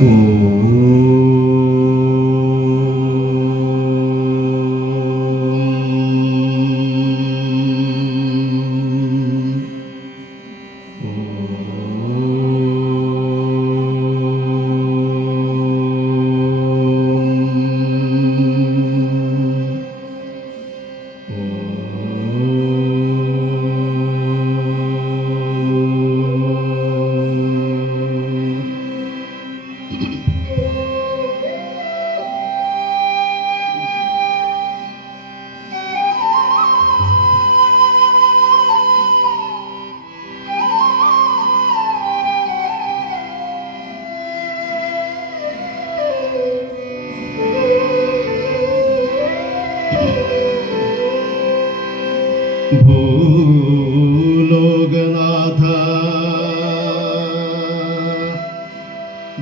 Oh.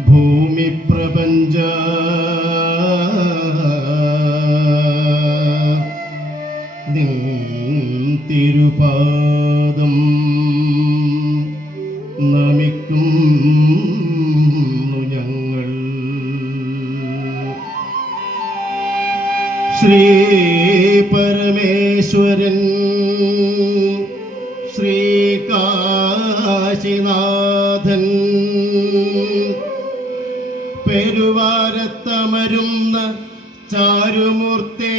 ഭൂമിപ്രപഞ്ച തിരുപാദം നമിക്കും ഞങ്ങൾ. ശ്രീ പരമേശ്വരൻ ശ്രീകാശിനാഥൻ. പെരുവാരത്തമരുന്ന ചാരുമൂർത്തേ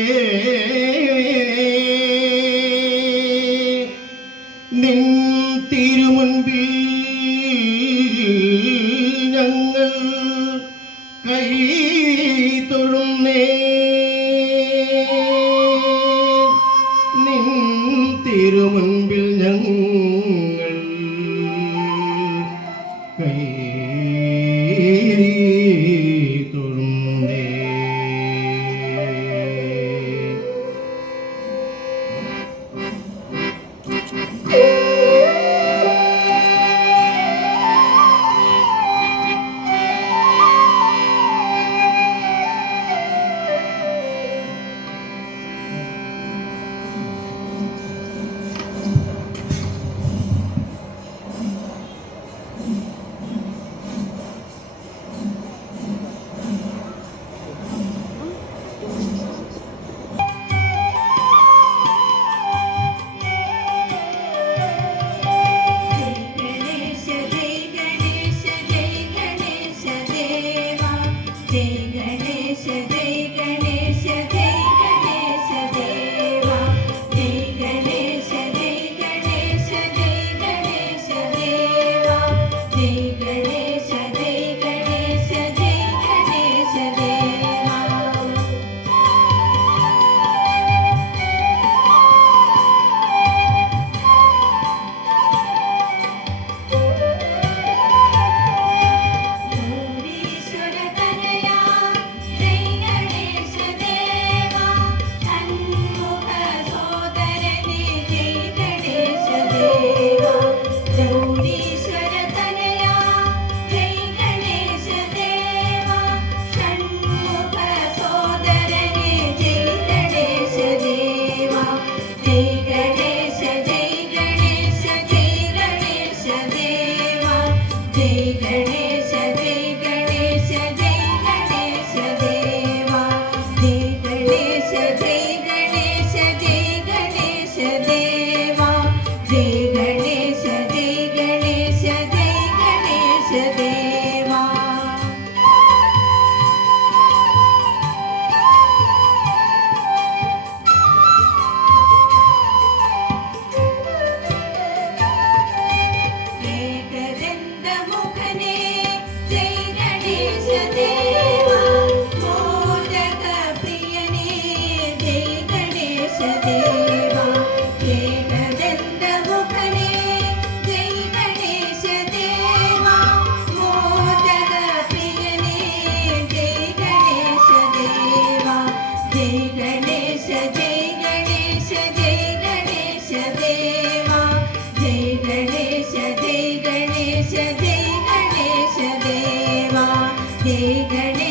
கைகளை